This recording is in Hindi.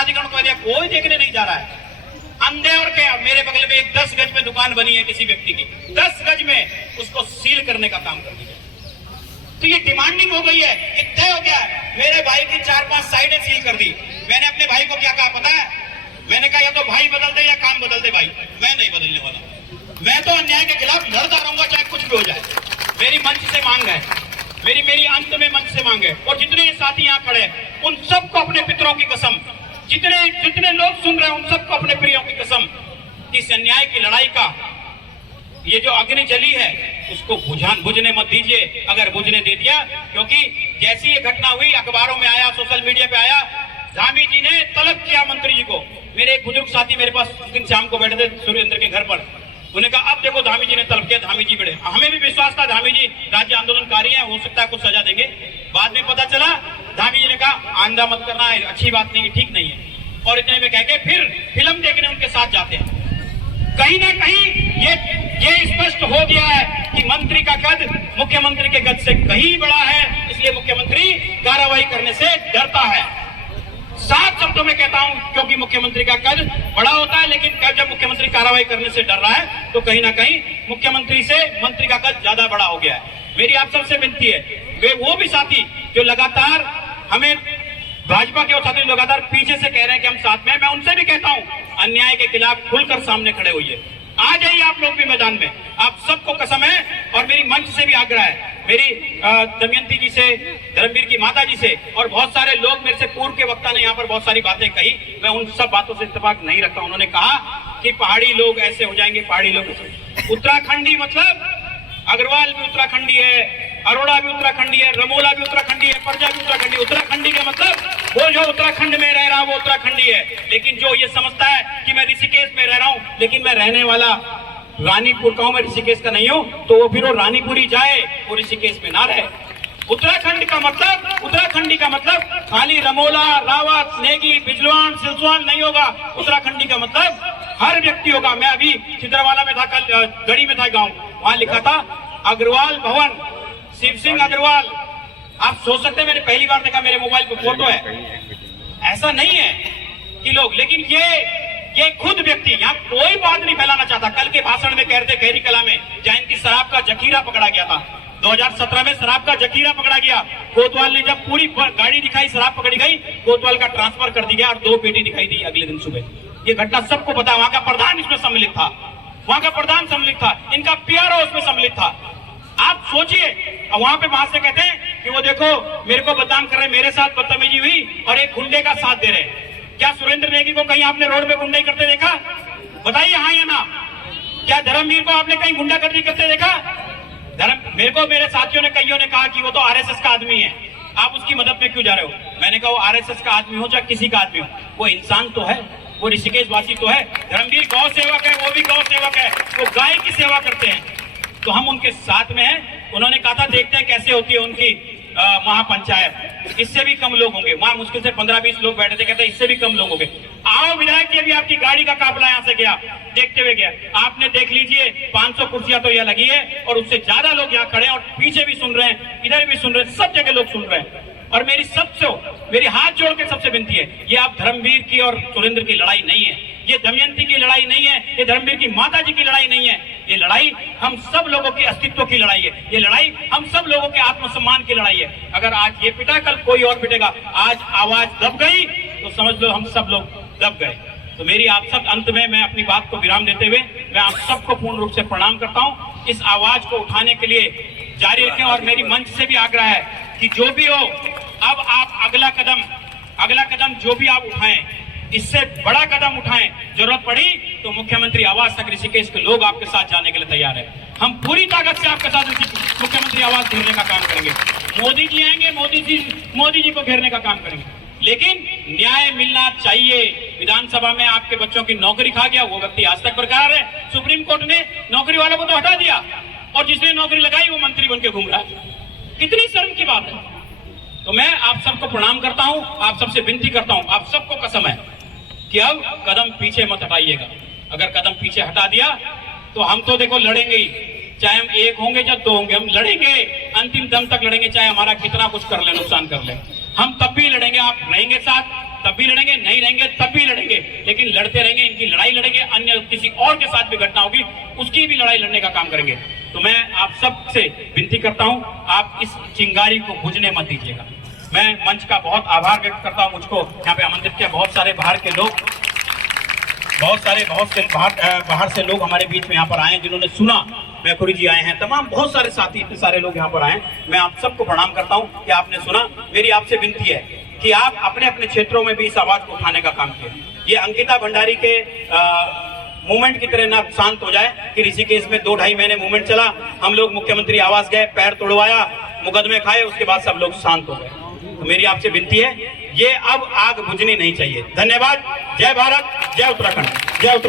प्राधिकरण को दिया, कोई देखने नहीं जा रहा है। अंधे और क्या, मेरे बगल में एक 10 गज में दुकान बनी है किसी व्यक्ति की, 10 गज में उसको सील करने का काम कर दिया। तो ये डिमांडिंग हो गई है, तय हो गया है। मेरे भाई की 4-5 साइडें सील कर दी। मैंने अपने भाई को क्या कहा पता है? मैंने कहा या तो भाई बदल दे या काम बदल दे। भाई मैं नहीं बदलने वाला, मैं तो अन्याय के खिलाफ लड़ता रहूंगा चाहे कुछ भी हो जाए। मेरी मंच से मांग है, मेरी अंत में मंच से मांग है। और जितने ये साथी यहाँ खड़े हैं उन सबको अपने पितरों की कसम, जितने लोग सुन रहे हैं उन सबको अपने प्रियों की कसम, इस अन्याय की लड़ाई का ये जो अग्नि जली है उसको बुझने मत दीजिए। अगर बुझने दे दिया, क्योंकि जैसी ये घटना हुई, अखबारों में आया, सोशल मीडिया पे आया, धामी जी ने तलब किया मंत्री जी को। मेरे एक बुजुर्ग साथी मेरे पास उस दिन शाम को बैठे थे सुरेंद्र के घर पर, उन्हें कहा अब देखो धामी जी ने तलब किया, धामी जी बड़े, हमें भी विश्वास था धामी जी राज्य आंदोलनकारी हैं, हो सकता है कुछ सजा देंगे। बाद में पता चला धामी जी ने कहा आंदा मत करना, अच्छी बात नहीं, ठीक नहीं है। और इतने में कह के फिर फिल्म देखने उनके साथ जाते हैं। कहीं ना कहीं ये स्पष्ट हो गया है कि मंत्री का कद मुख्यमंत्री के कद से कहीं बड़ा है, इसलिए मुख्यमंत्री कार्रवाई करने से डरता है। साफ शब्दों में कहता हूं, क्योंकि मुख्यमंत्री का कद बड़ा होता है, लेकिन जब मुख्यमंत्री कार्रवाई करने से डर रहा है तो कहीं ना कहीं मुख्यमंत्री से मंत्री का कद ज्यादा बड़ा हो गया है। मेरी आप सबसे विनती है, वे वो भी साथी जो लगातार हमें भाजपा के साथी लगातार पीछे से कह रहे हैं कि हम साथ में हैं, मैं उनसे भी कहता हूं अन्याय के खिलाफ खुलकर सामने खड़े होइए। आ जाइए आप लोग भी मैदान में, आप सबको कसम है। और मेरी मंच से भी आग्रह है, मेरी दमयंती जी से, धर्मवीर की माता जी से, और बहुत सारे लोग मेरे से पूर्व के वक्ता ने यहाँ पर बहुत सारी बातें कही, मैं उन सब बातों से इत्तेफाक नहीं रखता। उन्होंने कहा कि पहाड़ी लोग ऐसे हो जाएंगे, पहाड़ी लोग, उत्तराखंडी मतलब अग्रवाल भी उत्तराखंडी है, अरोड़ा भी उत्तराखंडी है, रमोला भी उत्तराखंडी है, प्रजा भी उत्तराखंडी। उत्तराखंडी का मतलब वो जो उत्तराखंड में रह रहा वो उत्तराखंडी है। लेकिन जो ये समझता है कि मैं ऋषिकेश में रह रहा हूँ, लेकिन मैं रहने वाला रानीपुर का हूँ, मैं ऋषिकेश का नहीं हूँ, तो वो फिर वो रानीपुरी जाए, वो ऋषिकेश में ना रहे। उत्तराखंड का मतलब, उत्तराखंडी का मतलब खाली रमोला, रावत, नेगी, बिजलवान, सिलसवान नहीं होगा। उत्तराखंडी का मतलब हर व्यक्ति होगा। मैं अभी छिंदवाड़ा में था, कल गढ़ी में था गाँव, वहां लिखा था अग्रवाल भवन, शिव सिंह अग्रवाल। आप सोच सकते हैं, मैंने पहली बार देखा, मेरे मोबाइल पे फोटो है। ऐसा नहीं है कि लोग, लेकिन ये खुद व्यक्ति यहाँ कोई बात नहीं फैलाना चाहता। कल के भाषण में कहते गहरी कला में, जहाँ इनकी शराब का जखीरा पकड़ा गया था 2017 में, शराब का जखीरा पकड़ा गया। कोतवाल ने जब पूरी गाड़ी दिखाई, शराब पकड़ी गई, कोतवाल का ट्रांसफर कर दिया और 2 पेटी दिखाई दी अगले दिन सुबह। ये घटना सबको पता है, वहां का प्रधान इसमें सम्मिलित था, वहां का प्रधान सम्मिलित था, इनका पीआरओ उसमें सम्मिलित था। आप सोचिए, वहां पे वहां से कहते हैं कि वो देखो मेरे को बदनाम कर रहे, मेरे साथ बदतमीजी हुई और एक गुंडे का साथ दे रहे। क्या सुरेंद्र नेगी को कहीं आपने रोड पे गुंडे करते देखा? बताइए हाँ या ना। क्या धर्मवीर को आपने कहीं गुंडागर्दी करते देखा? मेरे को मेरे साथियों ने कईयों ने कहा कि वो तो आरएसएस का आदमी है, आप उसकी मदद में क्यों जा रहे हो? मैंने कहा वो आरएसएस का आदमी हो चाहे किसी का आदमी हो, वो इंसान तो है, वो ऋषिकेश वासी तो है। धर्मवीर गौ सेवक है, वो भी गौ सेवक है, वो गाय की सेवा करते हैं, तो हम उनके साथ में हैं। उन्होंने कहा था देखते हैं कैसे होती है उनकी महापंचायत, इससे भी कम लोग होंगे। वहां मुश्किल से 15-20 लोग बैठे थे, कहते इससे भी कम लोग होंगे। आओ विधायक जी, अभी आपकी गाड़ी का काफिला यहाँ से गया, देखते हुए गया, आपने देख लीजिए 500 कुर्सियां तो यहाँ लगी है और उससे ज्यादा लोग यहाँ खड़े हैं, और पीछे भी सुन रहे हैं, इधर भी सुन रहे हैं, सब जगह लोग सुन रहे हैं। और मेरी हाथ जोड़ के सबसे विनती है, ये आप धर्मवीर की और सुरेंद्र की लड़ाई नहीं है, ये दमयंती की लड़ाई नहीं है, ये धर्मवीर की माता जी की लड़ाई नहीं है, ये लड़ाई हम सब लोगों के अस्तित्व की लड़ाई है, ये लड़ाई हम सब लोगों के आत्मसम्मान की लड़ाई है। अगर आज ये पिटा, कल कोई और पिटेगा। आज आवाज दब गई तो समझ लो हम सब लोग दब गए। तो मेरी आप सब, अंत में मैं अपनी बात को विराम देते हुए मैं आप सबको पूर्ण रूप से प्रणाम करता हूँ। इस आवाज को उठाने के लिए जारी रखें, और मेरी मंच से भी आग्रह है कि जो भी हो, अब आप अगला कदम जो भी आप उठाएं, इससे बड़ा कदम उठाएं। जरूरत पड़ी तो मुख्यमंत्री आवास तक ऋषिकेश के लोग आपके साथ जाने के लिए तैयार है। हम पूरी ताकत से आपके साथ मुख्यमंत्री आवास घेरने का काम करेंगे। मोदी जी आएंगे, मोदी जी को घेरने का काम करेंगे, लेकिन न्याय मिलना चाहिए। विधानसभा में आपके बच्चों की नौकरी खा गया वो व्यक्ति आज तक बरकरार है। सुप्रीम कोर्ट ने नौकरी वालों को तो हटा दिया, और जिसने नौकरी लगाई वो मंत्री बन के घूम रहा है। कितनी शर्म की बात है। तो मैं आप सबको प्रणाम करता हूं, आप सबसे विनती करता हूं, आप सबको कसम है कि अब कदम पीछे मत हटाइएगा। अगर कदम पीछे हटा दिया तो हम तो देखो लड़ेंगे ही, चाहे हम 1 होंगे या 2 होंगे, हम लड़ेंगे, अंतिम दम तक लड़ेंगे, चाहे हमारा कितना कुछ कर ले, नुकसान कर ले, हम तब भी लड़ेंगे। आप रहेंगे साथ, तब भी लड़ेंगे, नहीं रहेंगे तब भी लड़ेंगे, लेकिन लड़ते रहेंगे, इनकी लड़ाई लड़ेंगे, अन्य किसी और के साथ भी घटना होगी उसकी भी लड़ाई लड़ने का काम करेंगे। तो मैं आप सबसे विनती करता हूं, आप इस चिंगारी को बुझने मत दीजिएगा। मैं मंच का बहुत आभार व्यक्त करता हूं, मुझको यहाँ पे आमंत्रित किया। बहुत सारे बाहर के लोग, बहुत से बाहर से लोग हमारे बीच में यहाँ पर आए, जिन्होंने सुना। मैखुरी जी आए हैं, तमाम बहुत सारे साथी, इतने सारे लोग यहाँ पर आए। मैं आप सबको प्रणाम करता हूँ कि आपने सुना। मेरी आपसे विनती है कि आप अपने अपने क्षेत्रों में भी इस आवाज को उठाने का काम किए। ये अंकिता भंडारी के मूवमेंट की तरह ना शांत हो जाए कि ऋषिकेश में 2-2.5 महीने मूवमेंट चला, हम लोग मुख्यमंत्री आवास गए, पैर तोड़वाया, मुकदमे खाए, उसके बाद सब लोग शांत हो गए। तो मेरी आपसे विनती है, ये अब आग बुझनी नहीं चाहिए। धन्यवाद। जय भारत, जय उत्तराखंड, जय उत्तराखंड।